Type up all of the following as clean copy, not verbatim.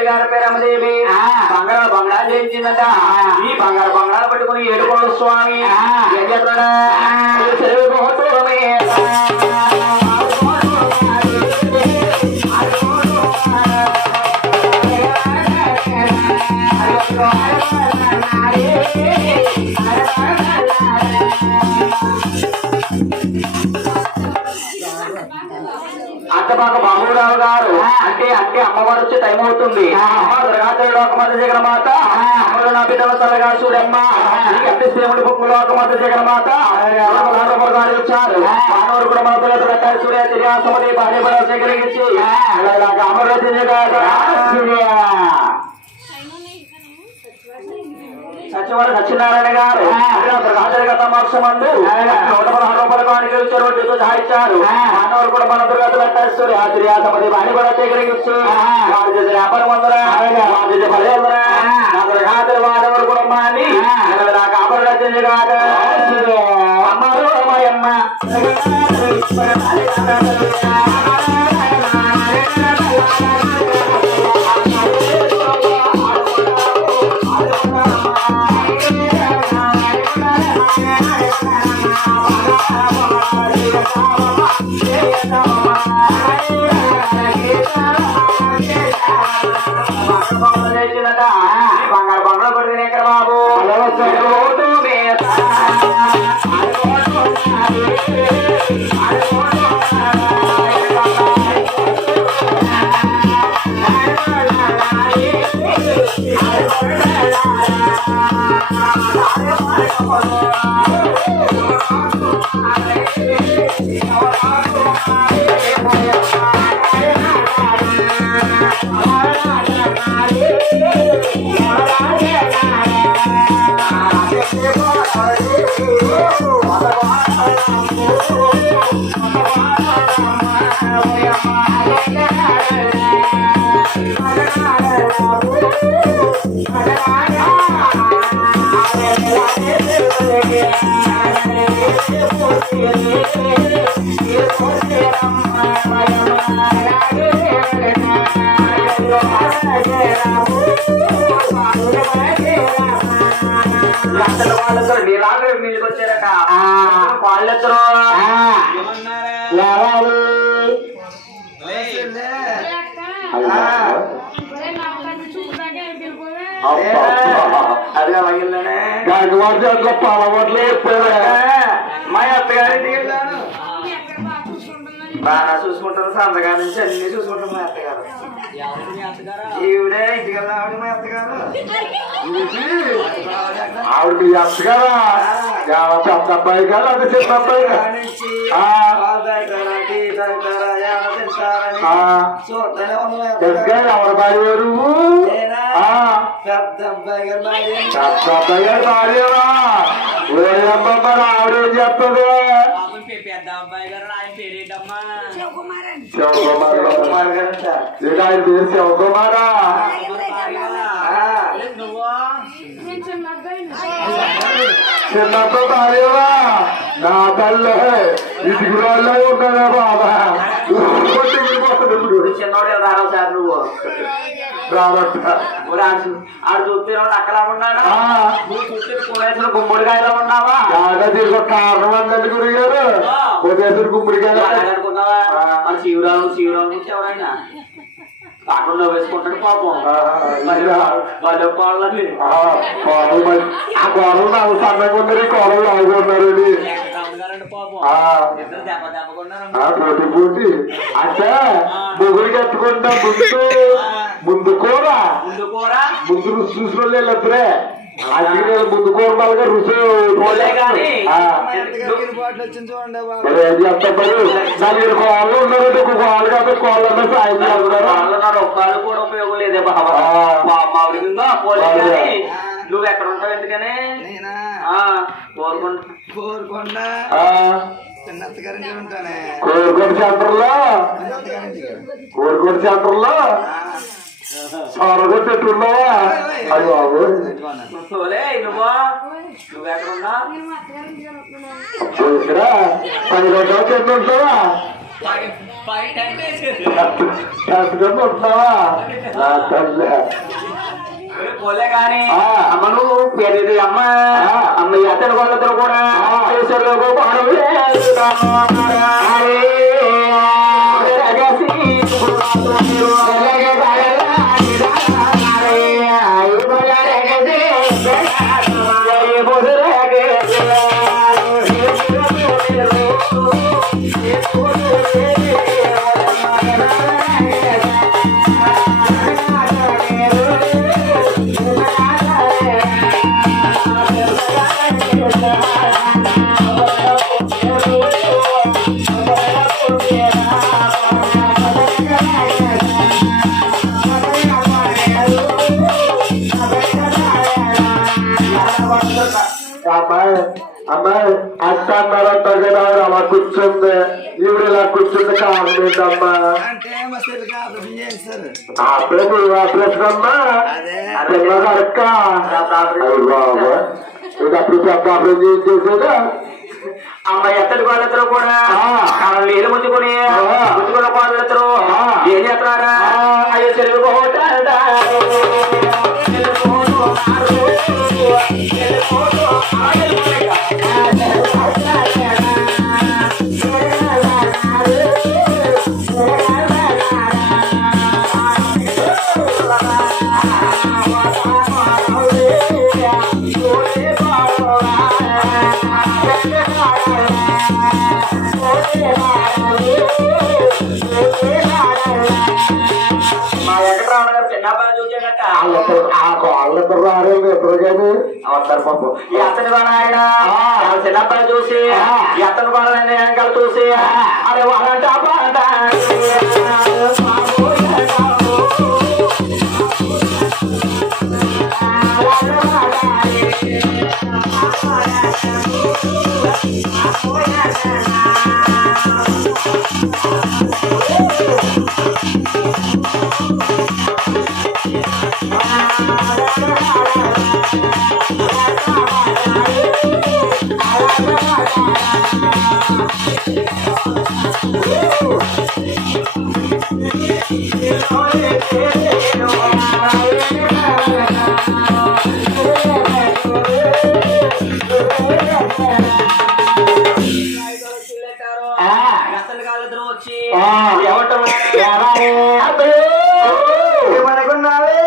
గారి పేరు అమ్మదేవి బంగారు బంగారు చేయించిందట. ఈ బంగారు బంగారు పట్టుకుని ఏడుకోడు స్వామి ఏం చేస్తాడా అత్తమాక బాబురావు గారు అంటే అమ్మవారు వచ్చే టైం అవుతుంది. అమ్మ దుర్గాదేవి లోకమాత జగన్మాత అమ్మలు నా బిడ్డల తలగా చూడమ్మ శ్రీముడి బొమ్మలు లోకమాత జగన్మాత గారు వచ్చారు. మానవుడు కూడా మన పిల్లలు కట్టారు సూర్య తిరిగాసమని భార్య బల సేకరించి అమరావతి సచివాలయ సత్యనారాయణ గారు మోక్షమందు 116 రూపాయలు ఇచ్చారు. మానవులు కూడా మన దుర్గతులు కట్టేస్తారు. ఆశ్రయాసమది బాణి కూడా సేకరించి వారు చేసిన వ్యాపారం అందరా వారు చేసే పని అందరా నా దుర్గాతులు వాడెవరు కూడా మాని నాకు అమరు అమ్మారు అమ్మాయమ్మ బంగారు బంగారు పడుతుంది ఎక్కడ బాబు మీదకి వచ్చారట వాళ్ళెత్తరు అదిగా మగిలినే అట్లా పాలవట్లే మా అత్తగారింటికి వెళ్ళాను బాగా చూసుకుంటాను. సంతగా నుంచి అన్ని చూసుకుంటాను. మా అత్తగారు ఈవిడే ఇంటికి వెళ్ళా ఆవిడ మా అత్తగారు ఆవిడ మీ అత్తగారా పెద్ద అబ్బాయి గారు అది చిన్న అబ్బాయి ఎవరి భార్య గారు పెద్ద అబ్బాయి గారు భార్యరా ఓయమ్మ ఆవిడేం చెప్తుంది పెద్ద అబ్బాయి గారు ఆయన పేరేంటమ్మా శివకుమార్ గారు ఆయన పేరు శివకుమారా చిన్నప్పుడు భార్యవా నా తల్లి ఇటుకురాల్లో ఉంటానా బాబా చిన్నోడు రావు సార్ నువ్వు ఆడు చూస్తే అక్కలా ఉన్నాడా నువ్వు చూస్తే కోడేశ్వర గుమ్మడికాయలో ఉన్నావా కారణం అందండి గురిగారు కోటేశ్వర గుమ్మడికాయలు అనుకున్నావా మన శివరాము ఎవరైనా కాకుండా వేసుకుంటాడు పాపం వాళ్ళ కోళ్ళని ఆ కోడలు నాకు సన్నగా ఉన్నారు కోడలు లాగా ఉన్నారండి పోటీ పోటీ అంటే మొగుడికి ఎత్తుకుంటా ముందు కూర ముందు రుచి చూసిన వాళ్ళు వెళ్ళొద్దురే అందుకే ముందు కూర వాళ్ళగా రుచి ఏం చెప్తారు నలుగురు కోళ్ళు ఉన్నారంటే ఒక కోళ్ళు కాబట్టి కోళ్ళన్నా సాయం చేస్తున్నారు. ఒక్కళ్ళు కూడా ఉపయోగం లేదే బాబా నువ్వు ఎక్కడ ఉంటావు ఎందుకని కోరుకొండ కోరుకోట సెంటర్ లో సారగొట్టేట్టున్నావా అది బాబు నువ్వెక్కడున్నా ఇక్కడ 10 రోజులు చెట్లు ఉంటావా కట్టుకొని ఉంటున్నావా నా తల్లి పోలే గాని అమ్మ నువ్వు పేరు అమ్మ అమ్మ అతని వాళ్ళతో కూడా అమ్మాయి అత్తన్నారా తగ్గదారు అలా కూర్చుంది ఈవిడ ఇలా కూర్చుంది కావాలేదమ్మా ఆపరేషన్ అమ్మా అక్క ఇది అప్పుడు పెద్ద ఆపరేషన్ చేసేదా అమ్మ ఎత్తడి వాళ్ళిద్దరు కూడా నీళ్ళు ముందుకొని ముందుకున్న వాళ్ళిద్దరు ఏం చేస్తున్నారా అయ్యో తెలుగు మా వెంకటరామణ గారు చిన్నబ్బాయి చూసేటట్ట వాళ్ళిద్దరు రారు ఎప్పుడు కానీ వస్తారు పాపు ఈ అతని వాళ్ళ ఆయన చిన్నబ్బాయి చూసి ఈ అతని వాళ్ళ వెనకాల చూసి అరే వాళ్ళంట వచ్చి ఏమనుకున్నావే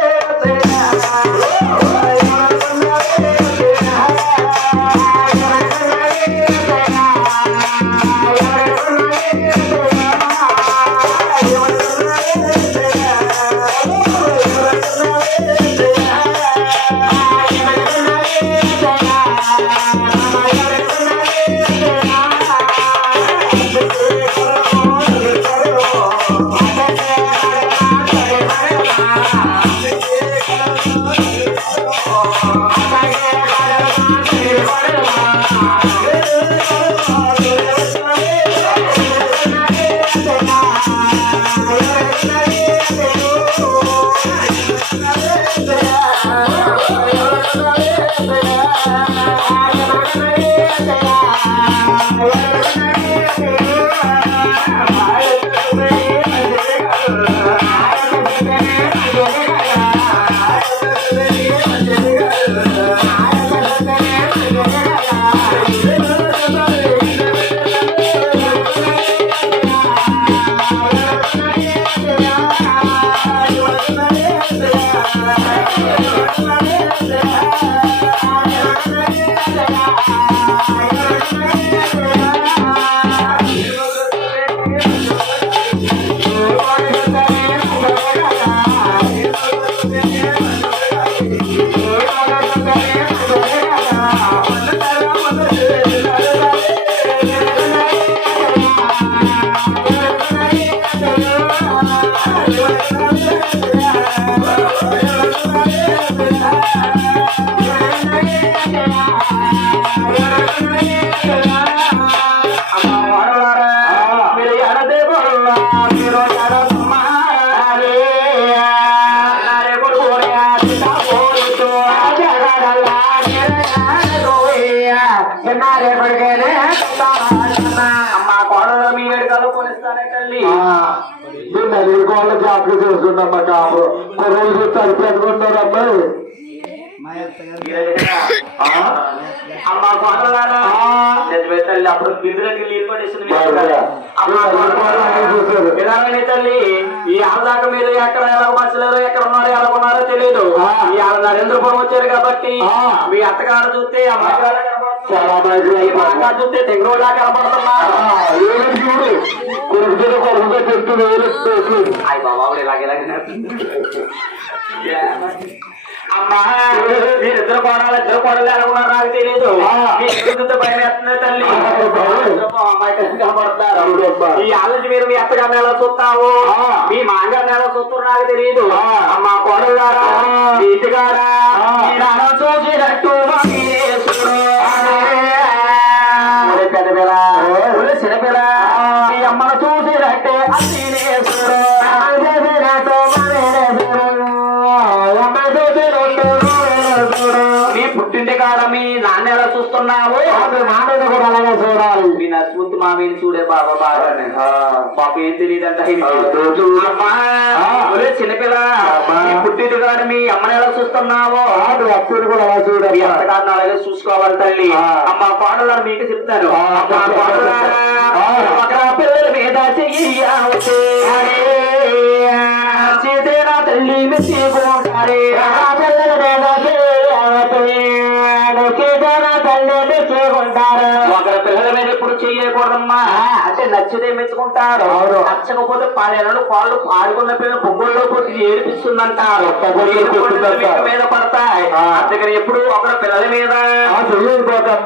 అమ్మ కోడలు మీ వేడుకలు కొనిస్తానే తల్లి. నలుగురు కోళ్ళ జాతర చేసుకుంటాం కాపు కొరలు చూస్తారు పెట్టుకుంటారు అమ్మాయి. అమ్మ కోడలారా నిజమే తల్లి. అప్పుడు బిందులకి నీళ్ళు పడేసింది తల్లి. ఈ ఆదాక మీరు ఎక్కడ ఎలా బస్సులేరు ఎక్కడ ఉన్నారో ఎలా ఉన్నారో తెలియదు. ఈ నరేంద్రపురం వచ్చారు కాబట్టి మీ అత్తగారు చూస్తే అమ్మగారు కనబడుతున్నారు, చూస్తే తెంగరోలా కనబడుతున్నారు. అయ్య బాబా ఇలాగే అమ్మా మీరిద్దరు కోడాలి ఇద్దరు కోడలు ఎలా ఉన్నారు నాకు తెలియదు. భయం వేస్తుంది తల్లి. కనబడతారు. ఈ ఆలోచన మీరు మీ అత్తగారిని ఎలా చూస్తావు మీ మాంగారిని ఎలా చూస్తారు నాకు తెలియదు. అమ్మా కోడలు గారా ఇంటిగారా చూసినట్టు పెద్ద పిల్ల చిన్నపిల్ల మీ అమ్మను చూసినట్టే అసలు మీ పుట్టింటి కాడ మీ నాన్న ఎలా చూస్తున్నావు నాన్న కూడా అలాగే చూడాలి. మీ నచ్చుముత్తు మామీని చూడే బాబా బాగా పాప ఏం తెలియదంట. చిన్నపిల్ల మీ పుట్టింటి కాడ మీ అమ్మని ఎలా చూస్తున్నావు అప్పుడు కూడా అలా చూడాలి. ఎంతకాలం అలాగే చూసుకోవాలి తల్లి. అమ్మ కోడలు మీకు చెప్తాను. పిల్లల మీద చెయ్యేనా తల్లి మెచ్చుకుంటారే పిల్లల ఒకరి పిల్లల మీద ఎప్పుడు చెయ్యకూడదమ్మా. అంటే నచ్చితే మెచ్చుకుంటారు, నచ్చకపోతే పాడేళ్ళు కాళ్ళు ఆడుకున్న పిల్లలు బొగ్గుల్లో పోటీ ఏడిపిస్తుందంటారు, మీద పడతాయి. అందుకని ఎప్పుడు ఒకరి పిల్లల మీద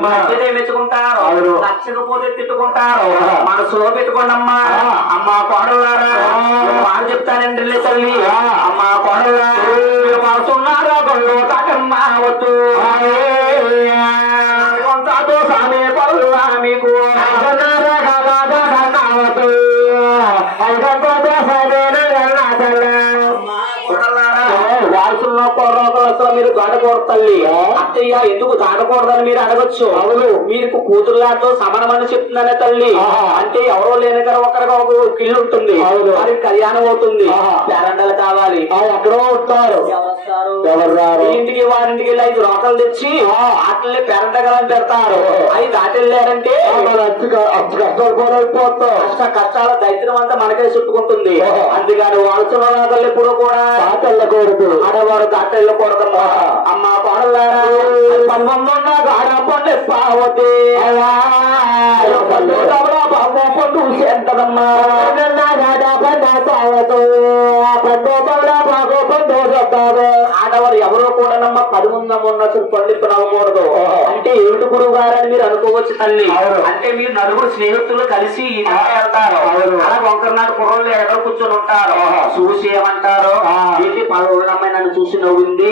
నచ్చితే మెచ్చుకుంటారు, నచ్చకపోతే తిట్టుకుంటారు. మనసులో పెట్టుకోండమ్మా. అమ్మ కోడలారా మాట చెప్తానండి తల్లి. అమ్మ కోడలారా మీరు మనసున్నారా గొల్లు తాకమ్మా వద్దు సామే పరులా మీకు వారసుల్లో కోరలో మీరు దాటకూడదు తల్లి. అత్తయ్య ఎందుకు దాటకూడదని మీరు అడగచ్చు. అవును మీకు కూతురులాతో సమానమని చెప్తుందనే తల్లి. అంటే ఎవరో లేని కదా ఒకరికి ఒక ఇల్లు ఉంటుంది, వారికి కళ్యాణం అవుతుంది, పేరండలు కావాలి, ఎక్కడో ఉంటారు. ఇంటికి వారింటికి వెళ్ళి 5 రోకలు తెచ్చి వాటిని పేరంటగలని పెడతారు. అవి దాటెళ్ళారంటే కష్టాల దరిద్రం అంతా మనకే చుట్టుకుంటుంది. అందుకని వారసుల రోకలు ఎప్పుడూ కూడా దాటెళ్ళకూడదు, ఆడవారు దాటెళ్ళకూడదు. అమ్మ కోడలారా 19 ఆడపండి పావతి పండు ఎంతదమ్మా ఆడవారు ఎవరో కూడా నమ్మ 10 మంది ఉన్నట్టు పండిత్తు నవ్వకూడదు. అంటే ఏమిటి గురువు గారని మీరు అనుకోవచ్చు తల్లి. అంటే మీరు నలుగురు స్నేహితులు కలిసి వెళ్తారు, అలా ఒకరి నాటి కుర్రోళ్ళు ఎక్కడ కూర్చొని ఉంటారు. చూసి ఏమంటారు ఏంటి పలువురు అమ్మాయి నన్ను చూసి నవ్వింది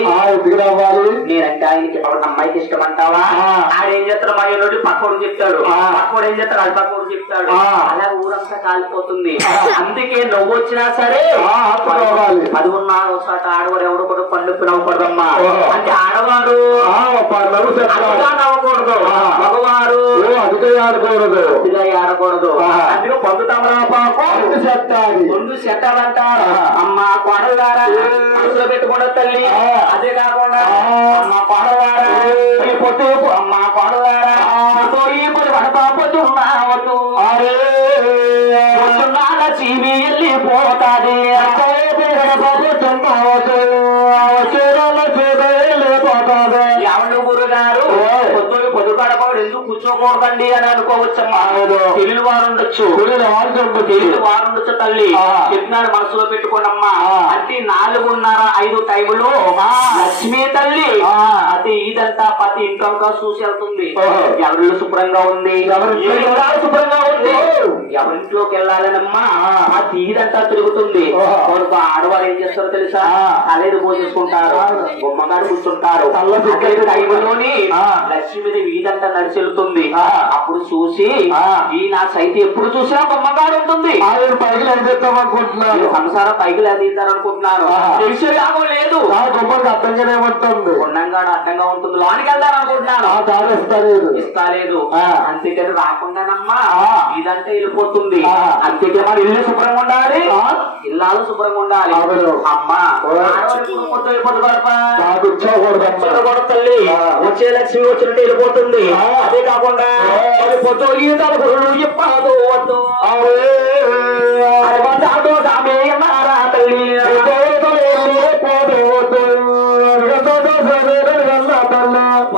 నేనంటే ఆయనకి అమ్మాయికి ఇష్టం అంటావా. ఆడేం చేస్తాడు మా ఎల్లుడి పక్కోడు చెప్తాడు, పక్కోడు ఏం చేస్తాడు అది పక్కోడు చెప్తాడు, అలా ఊరంతా కాలిపోతుంది. అందుకే నవ్వు వచ్చినా సరే 10 ఉన్నా ఒకసారి ఆడవారు ఎవరు కూడా పండుగ నవ్వకూడదమ్మా. అంటే ఆడవారు నవ్వకూడదు, మగవారు ఆడకూడదు, ఆడకూడదు. అందుకే పొందుతామరా ముందు చెట్టాలంటారు. అమ్మ కోడలారా మనసులో పెట్టుకోండి తల్లి. అదే కాకుండా అమ్మ కోడలారా పొట్టు అమ్మ కోడలారా వడపాపొద్దున్నావద్దు చీమి వెళ్ళిపోతాది ఎవరు గురుగారు పొద్దులు పొద్దుపడకూడదు ఎందుకు కూర్చోకూడదండి అని అనుకోవచ్చమ్మా. తెలియని వారు ఉండొచ్చు, తెలియని వారు ఉండొచ్చు తల్లి. చెప్పినాడు మనసులో పెట్టుకోండమ్మా. అంటే 4:30-5 టైములో లక్ష్మీ తల్లి అది ఇదంతా ప్రతి ఇంకంగా చూసి వెళ్తుంది. ఎవరిలో శుభ్రంగా ఉంది, శుభ్రంగా ఉంది తిరుగుతుంది. ఎవరింట్లోకి వెళ్ళాలనమ్మా ఆ తీరంతా తిరుగుతుంది. కొడుకు ఆడవాళ్ళు ఏం చేస్తారో తెలుసా? తలేరు పోసేసుకుంటారు, బొమ్మగాడు కూర్చుంటారు. టైంలోని లక్ష్మీదేవి వీధంతా నడిచి వెళ్తుంది. అప్పుడు చూసి ఈ నా సైతం ఎప్పుడు చూసినా బొమ్మగాడు ఉంటుంది. పైకి ఎదిద్దాం అనుకుంటున్నాను, సంసారం పైకి ఎదిగిద్దాం అనుకుంటున్నాను. తెలిసి లాభం లేదు. బొమ్మకి అర్థంగానే ఉంటుంది, ఉన్నంగాడు అడ్డంగా ఉంటుంది. లోనికి వెళ్దాం అనుకుంటున్నాను, ఇస్తాలేదు. అంతేకాదు రాకుండానమ్మా ఇదంతా వెళ్ళిపోతుంది. అంతేకాదు మన ఇల్లు శుభ్రంగా ఉండాలి, ఇల్లాలు శుభ్రంగా ఉండాలి. అమ్మా తల్లి వచ్చే లక్ష్మి వచ్చినట్టు వెళ్ళిపోతుంది. అదే కాకుండా పొద్దు చెప్పదు వద్దు తల్లి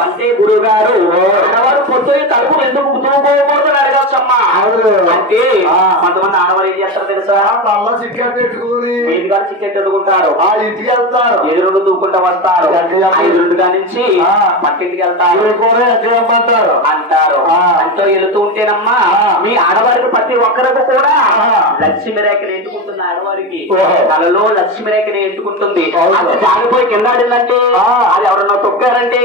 అంటే గురుగారు ఆడవారు పొద్దు తలుపు ఎందుకు గుర్తుకోకూడదు అడగచ్చమ్మా. అంటే కొంతమంది ఆడవారు ఏం చేస్తారు తెలుసా? పెట్టుకుని గారు చికెట్ ఎదుగుంటారు, ఆ ఇంటికి వెళ్తారు, ఎదురుండు దూకుంటూ వస్తారు, ఎదురుగా నుంచి పక్కింటికి వెళ్తారు, ఎక్కడమ్మంటారు అంటారు. అంటూ వెళుతూ ఉంటేనమ్మా మీ ఆడవారికి ప్రతి ఒక్కరికి కూడా లక్ష్మి రేఖను ఎత్తుకుంటుంది. ఆడవారికి తలలో లక్ష్మి రేఖని ఎత్తుకుంటుంది. అది జాగిపోయి కింద ఆడిందంటే అది ఎవరన్నా తొక్కారంటే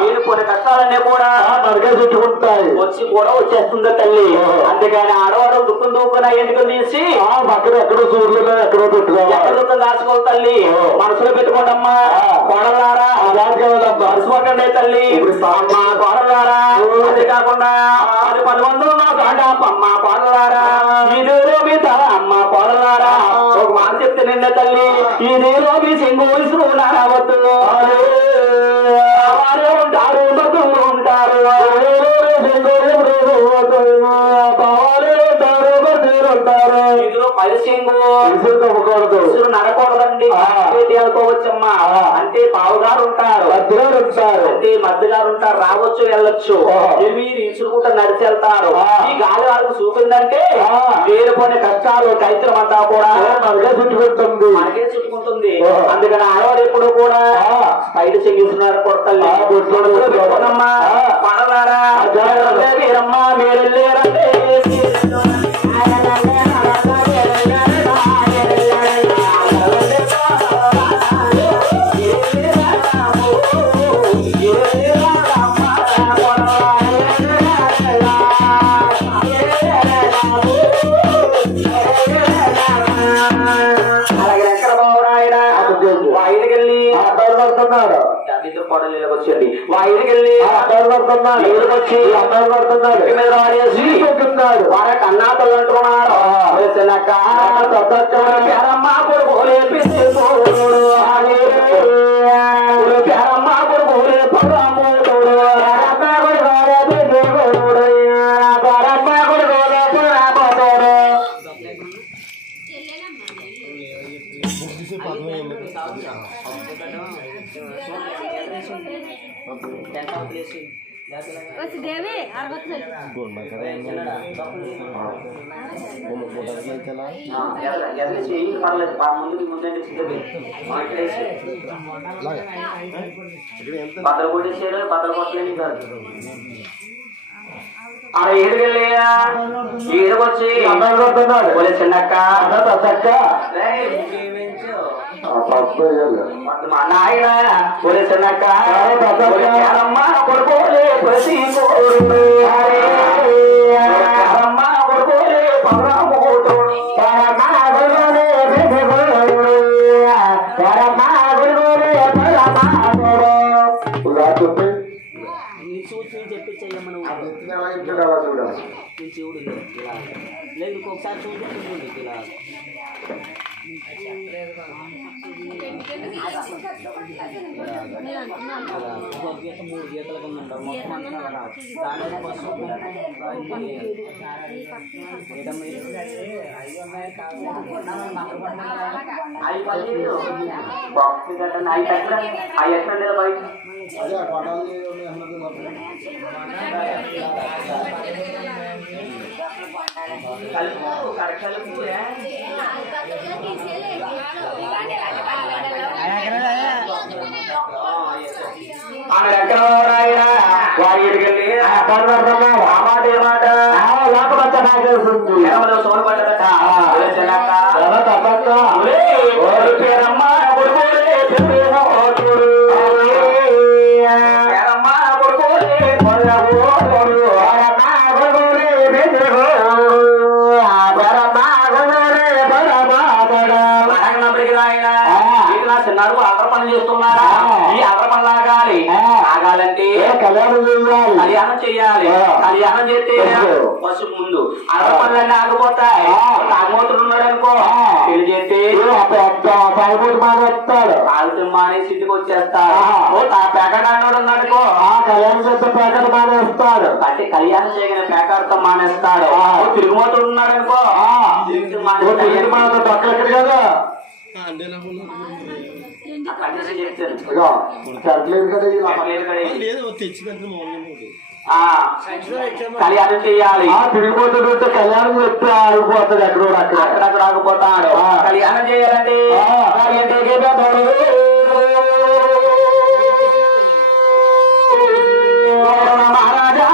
నేను కొన్ని కష్టాలన్నీ కూడా మరిగా చుట్టుకుంటాయి, వచ్చి కూడా వచ్చేస్తుంది తల్లి. అందుకని ఆడవారు దుఃఖం దూకున ఎందుకు తీసి పక్కన ఎక్కడో చూడలేదు, ఎక్కడో పెట్టుకోవాలి, ఎక్కడ దుఃఖం దాచుకోవాలి తల్లి. మనసులో పెట్టుకోండమ్మా కోడలారా, మనసు పట్టండి తల్లి. అమ్మా కోడలారా, అది కాకుండా అది 10 మందులు అమ్మ కోడలారా, ఇది మీద అమ్మ కోడలారా ఒక మాట చెప్తే నిన్న తల్లి ఇది మీ సింగోల్సు రావద్దు. వారే ఉంటారు బతులు ఉంటారు, ఇందులో పరిసింగు నడకూడదండి, వెళ్ళిపోవచ్చమ్మా. అంటే పావుగారు ఉంటారు, అంటే మధ్యగారు ఉంటారు, రావచ్చు వెళ్ళొచ్చు. మీరు ఇసురుకుంటా నడిచి వెళ్తారు. ఈ గాలి వాళ్ళకి చూపిందంటే వేరుకొని కష్టాలు చైత్రం అంతా కూడా మనకే చుట్టుకుంటుంది, మనకే చుట్టుకుంటుంది. అందుకని ఆడవారు ఎప్పుడు కూడా బయట చెంగిస్తున్నారు కొడతల్లి పెట్టుకోనమ్మా. పడలారా వీరమ్మా మీరెళ్ళారంటే వచ్చండి వాయిదికెళ్ళి వచ్చి వార కన్నా తల్లంటున్నారు. పేరమ్మ కొడుకోలే పేరమ్మ కొడుకోలే దేవి బద్దలు కొట్టేసారు, బద్దలు కొట్టలేని కాదు. ఆడ ఏడుకెళ్ళా ఏడుకొచ్చి పోలే చిన్నక్క మా నాయన పోలే చిన్నక్క కొడుకోలే ప్రతి కొడుకోలే చెప్పించయ్యమ్మ చూడు లేదు ఇంకొకసారి చూడండి ఇలా గీత 3 గీతల కింద ఉంటారు మొత్తం దాని బస్సు వారికి మాట పసుపు ముందు అరపళ్ళన్నీ ఆగిపోతాయి. తాగుమోతుడు ఉన్నాడు అనుకో పెళ్లి చేస్తే పైపుడు మానేస్తాడు. తాగుతూ మానేసి ఇంటికి వచ్చేస్తాడు. పేకడాన్నోడు ఉన్నాడుకో కళ్యాణం చేస్తే పేకడు మానేస్తాడు. అంటే కళ్యాణం చేయగల పేకాడుతో మానేస్తాడు. తిరుగుమోతుడు ఉన్నాడు అనుకో తిరిగి మానేస్తాడు. పక్కలెక్కడ కదా చెట్లేదు కళ్యాణం చెయ్యాలి. తిరిగిపోతాడు. కళ్యాణం చెప్తే ఆగిపోతాడు. ఎక్కడో అక్కడక్కడ ఆగిపోతాడు. కళ్యాణం చేయాలండి. మహారాజా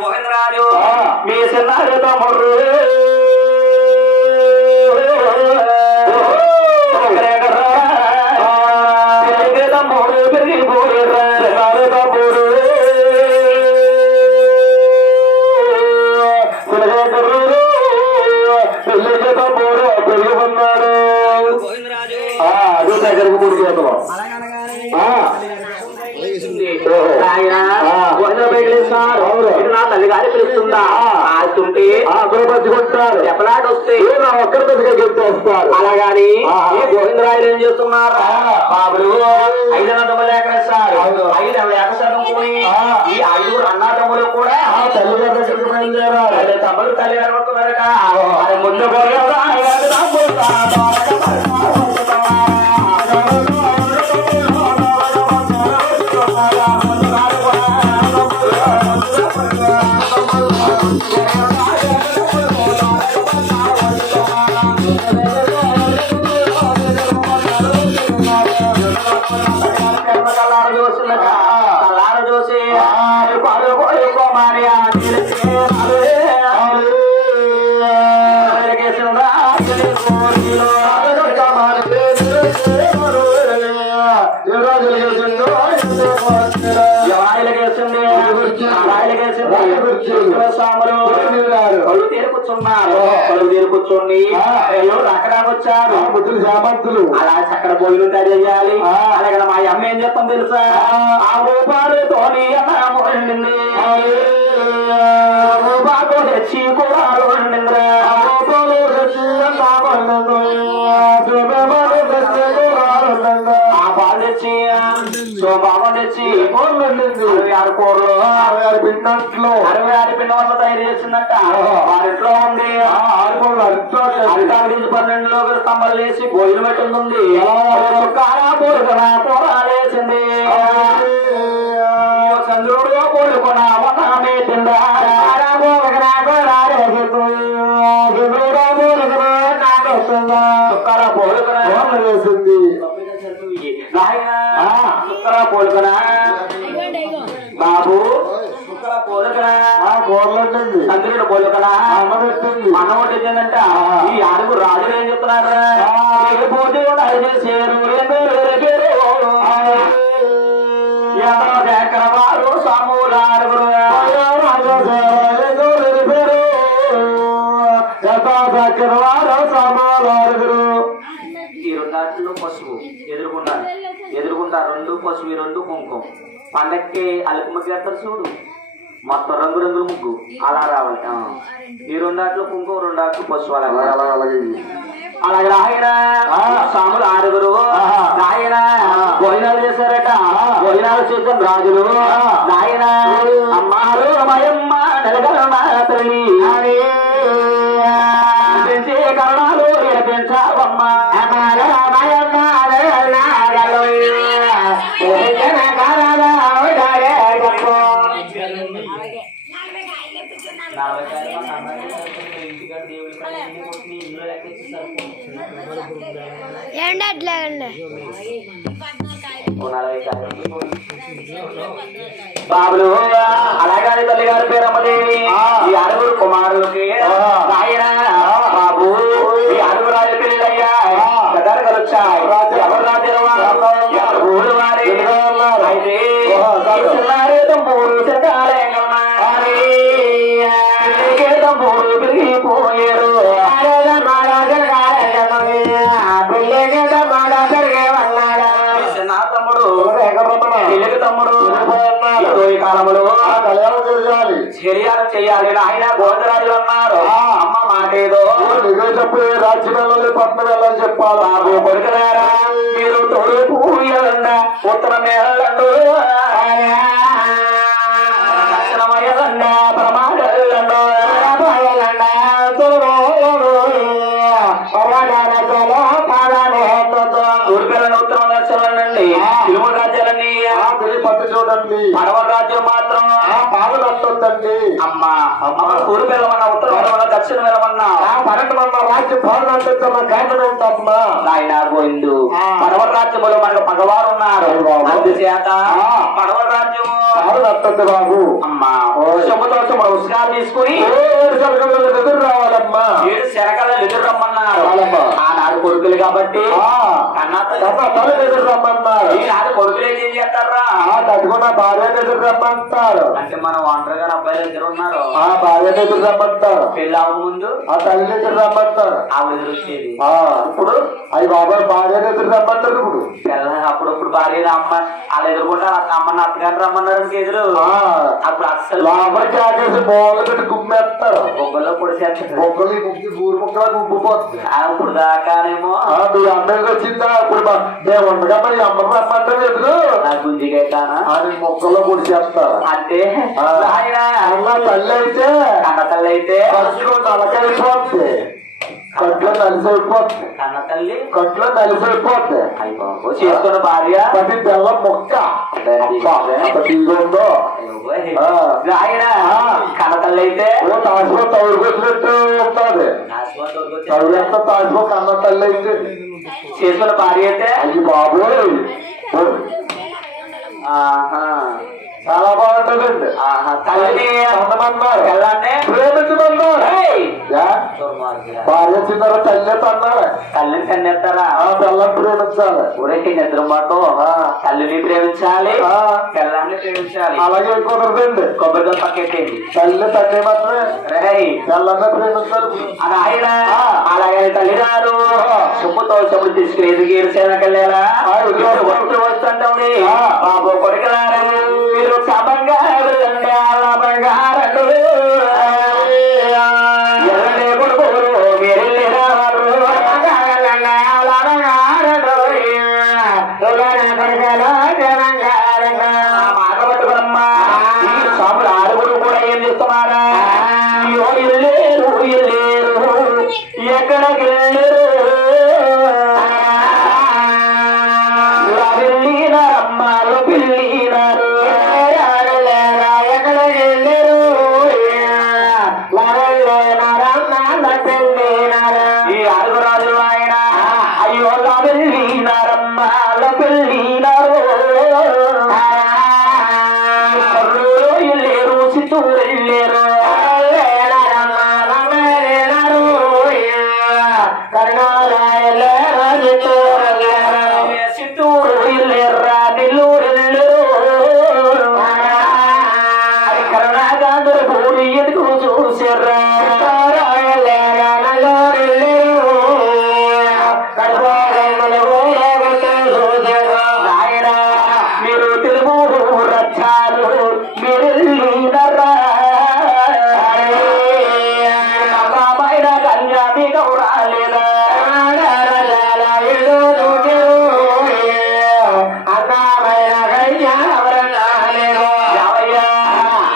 గోవిందరాజు మీ చిన్నారు తమ్ముడు తమ్ముడు పెరిగిపోయారు తమ్ముడు తమ్ముడు పెరిగిపోన్నాడు. అదే దగ్గరకు మూడు చేతలు నా తల్లి గారి పిలుస్తుందా ఆడుతుంటే పంచుకుంటారు. చెప్పలాట వస్తే ఒక్కరి పెద్దగా చెప్తూ వస్తారు. అలాగాని గోవిందరాయలు ఏం చేస్తున్నారు? బాబులు 500 లేకరేస్తారు. 5 లేక చదువుకుని ఈ 5 అన్నదమ్ములు కూడా తల్లిగారి దగ్గరికి బయలుదేరారు. తమ్ముడు తల్లి కనుకుంటున్నారట. అది ముందు కల్లార చూసి కూర్చోండి అక్కడ వచ్చారు ముద్దులు సామంతులు. అలా చక్కడ పోయిన చేయాలి. అలాగే మా అమ్మ ఏం చెప్తాం తెలుసా? 6 రూపాయలతోని అన్నింది రూపాయలు తెచ్చి కూడా వండిందిరా. పాలు తెచ్చి బాబం తెచ్చి 66 కూరలు 66 పిండట్లు 66 పిండి వంటలు తయారు చేసిందట. వారింట్లో ఉంది 12 స్తంభాలు వేసి భోజనం పెట్టింది. పోరాలేసింది. చంద్రుడు పోలుకున్నా వనామే తిండా వేసింది. పోలుకున్నా బాబు కూరలండి. చంద్రుడు పోలుకనా అమ్మ పెట్టింది. అన్నం వండిందంట. ఈ 6 రాజులు ఏం చెప్తున్నారు? వారు సమూల 6 ఈ 2 దాంట్లో పసుపు ఎదుర్కొంటారు. 2 పసుపు 2 కుంకుమ. పండక్కి అలుపు ముగ్గు వేస్తారు చూడు. మొత్తం రంగురంగుల ముగ్గు అలా రావాలి. ఈ 2 దాంట్లో కుంకుమ 2 దాంట్లో పసుపు. అలాగే ఆయన సాములు 6 ఆయన భోజనాలు చేశారట. భోజనాలు చేసిన రాజులు ఆయన అమ్మారు మయమ్మ నెలగలమా తల్లి పెంచే కరణాలు పెంచావమ్మ ఏంటి అట్లా బాబులు అలాగే తల్లి గారి పేరమ్మదేవి. ఈ 6 కుమారులకి ఆయన బాబు ఈ 6 రాజు పెళ్ళయ్యా గదరగలు వచ్చాయి. ఎవరు రాజు ఊరు వారి అయితే తమ్ముడు చెట్టాలే తమ్ముడు పెరిగిపోయారు. లేదో నిజం చెప్పు, ఏ రాజ్యం వెళ్ళాలి, పట్నం వెళ్ళాలని చెప్పాలి. బాబు కొడుకులారా మీరు తూర్పు ఎల్లండా ఉత్తరం ఎల్లండు దక్షిణమయ్యలండా ప్రమాదల్లండు తూర్పులను ఉత్తరం దక్షిణండి తెలుగు రాజ్యాలన్నీ పట్టు చూడండి, పడవ రాజ్యం మాత్రం బాధ నట్టొద్దండి. అమ్మా తూర్పు వెళ్ళమన్నా ఉత్తరం వెళ్ళమన్నా దక్షిణం వెళ్ళమన్నా పన్నెండు మన రాజ్యం బాధ నట్టొద్దన్న కారణం ఏంటమ్మా? ఆయన గోవిందు పడవ రాజ్యములో మనకు పగవారు ఉన్నారు. అందుచేత పడవ రాజ్యము బాధ నట్టొద్దు బాబు. అమ్మా చెంబుతో ఉసుకాలు తీసుకుని ఎదురు రావాలమ్మా. 7 శరకలు ఎదురు రమ్మన్నారు. ఆనాడు కొడుకులు కాబట్టి తల్లి ఎదురు రమ్మన్నారు. ఈనాడు కొడుకులు ఏం చేస్తారా తట్టుకున్న భార్యను ఎదురు రమ్మంటారు. అంటే మనం ఒంటరిగా అబ్బాయిలు ఎదురు ఉన్నారు. ఆ భార్యను ఎదురు రమ్మంటారు. పెళ్ళి అవ్వ ముందు ఆ తల్లిని ఎదురు రమ్మంటారు. ఆవిడ ఎదురు వచ్చేది. ఇప్పుడు అవి బాబాయ్ భార్యను ఎదురు రమ్మంటారు. ఇప్పుడు అప్పుడప్పుడు భార్య అమ్మ వాళ్ళు ఎదుర్కొంటారు. అమ్మని అత్తగారు రమ్మన్నారు ఎదురు. అప్పుడు అసలు లోపలికి ఆకేసి బోళ్ళు పెట్టి గుమ్మేస్తారు. బొగ్గల్లో పొడిచేస్తారు. బొగ్గలు బూరు ముక్కలు ఉబ్బిపోతుంది. అప్పుడు దాకానేమో మీ అమ్మాయికి వచ్చిందా? ఇప్పుడు మేము ఉండగా మరి అమ్మని రమ్మంటారు ఎదురు నా గుంజిగా కానా అని మొక్కల్లో పొడి చేస్తారు. అంటే అలా తల్లి అయితే కన్న తల్లి అయితే ఖర్చులో నలకైపోద్ది, కట్లో నలిసైపోద్ది, కన్న తల్లి కట్లో నలిసైపోద్ది. చేసుకున్న భార్య ప్రతి బెల్లం మొక్క ఉందో ఆయన కన్న తల్లి అయితే తాజ్మో తౌడుకొచ్చినట్టు ఉంటుంది. తౌడంతా తాజ్మో కన్న తల్లి అయితే. చేసుకున్న భార్య అయితే అది బాబోయ్ చాలా బాగుంటుందండి. తల్లిని పిల్లల్ని ప్రేమించమన్నారు. భార్య చిన్న తల్లి అన్నారు. తల్లిని కన్నెత్తారా పిల్లల్ని ప్రేమించాలి. ఊరికి నిద్ర మాట తల్లిని ప్రేమించాలి, పిల్లల్ని ప్రేమించాలి. అలాగే కుదరదండి. కొబ్బరిగా పక్కెట్టేది తల్లి తండ్రి మాత్రమే పిల్లల్ని ప్రేమించాలి. అది ఆయన అలాగే తల్లి గారు చెప్పుతో చెప్పులు తీసుకుని ఎదుగేరు సేనకెళ్ళారా వస్తుంటే బాబు కొడుకులారా మీరు సమంగా వెళ్ళండి. అలా బంగారు ఎల్లనే కొడుకోరు మీరు వెళ్ళినారు. మాట పట్టుకునమ్మా ఈ స్వాములు ఆరుగురు కూడా ఏం చేస్తున్నారా? ఇల్లేరు ఇల్లేరు ఎక్కడికి వెళ్ళారు? వెళ్ళినారమ్మాలు పిల్లినారు. ఎక్కడికి వెళ్ళారు? ఈ ఆరుగురు రాజులు ఆయన అయ్యో వెళ్ళినారమ్మాలు పిల్లినారు. వెళ్ళారు చిత్తూరు వెళ్ళారు. చిత్తూరు వెళ్ళారా నెల్లూరు వెళ్ళారు. కరుణాకాంతులు పూరి ఎదుగు చూసారా? నాయన మీరు తెలుగు రథాలు మీరు వెళ్ళినరా? బాబాయిన కన్యా మీకు రాలేదా?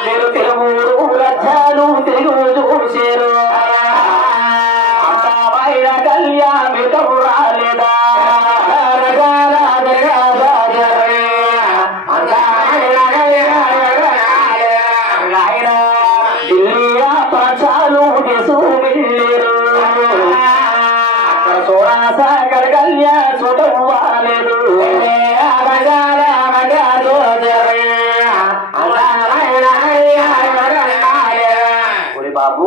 మీరు తెలుగు రథాలు తెలుగు చూసారు. బాబాయిన కన్యా మీకు రాలేదా? ఆయన ఢిల్లీ ప్రచాలు దేశం వెళ్ళారు. అక్కడ చూడాస కడగల్య చూడలేదు. బాబు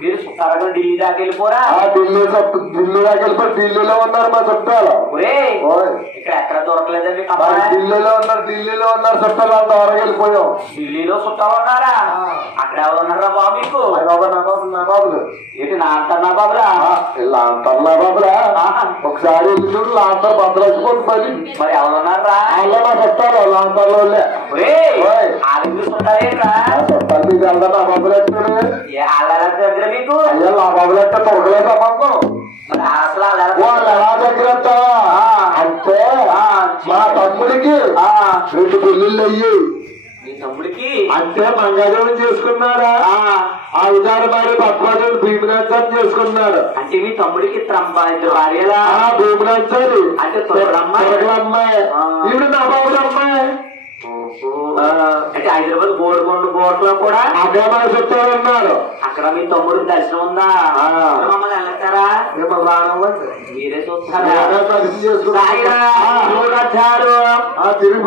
మీరు చుట్టాలకు ఢిల్లీ దాకా వెళ్ళిపోరా? ఢిల్లీ దాకా వెళ్ళిపోయి ఢిల్లీలో ఉన్నారు మా చుట్టాలు. ఇక్కడ ఎక్కడ దొరకలేదండి. ఢిల్లీలో ఉన్నారు చుట్టాలు. అంతవరకు వెళ్ళిపోయాం. ఢిల్లీలో చుట్టాలు ఉన్నారా? అక్కడ ఎవరు ఉన్నారా బాబు మీకు? బాబులు ఏంటి నా అంటారు నా బాబులా? లాంతర్ నా బాబులా ఒకసారి వెళ్ళి చూడు. లాంతర్ భద్రచ్చిపోతుంది. మరి ఎవరు ఉన్నారా? అలా మా చుట్టాలు లాంతర్లో ఆరుగురు చుట్టాలేట్రా? చుట్టాలు మీకు వెళ్దా నా బాబులు ఎక్కడ ఏ అలా దగ్గర మీకు అయ్యా నా బాబులంటే తొడగలే సంబంధం మరి అసలు వాళ్ళు ఎలా దగ్గర అంటే మా తమ్ముడికి 2 పెళ్లిళ్ళు అయ్యి నీ తమ్ముడికి అంటే మంగళం చేసుకున్నాడా అవుతారు మరి పద్మాజుడు భీమనాథాన్ని చేసుకున్నాడు. అంటే మీ తమ్ముడికి ఇద్దరు భార్యలా భీమనాథారి అంటే తొడగలమ్మాయి అమ్మాయి ఈవిడ నా బాబుల అమ్మాయి. అంటే హైదరాబాద్ గోల్కొండ కోటలో కూడా అదే మరి చెప్తారన్నారు. అక్కడ మీ తమ్ముడికి దర్శనం ఉందా? మమ్మల్ని వెళ్ళతారా? మీరే చూస్తారా? చేసుకున్నారు తిరిగి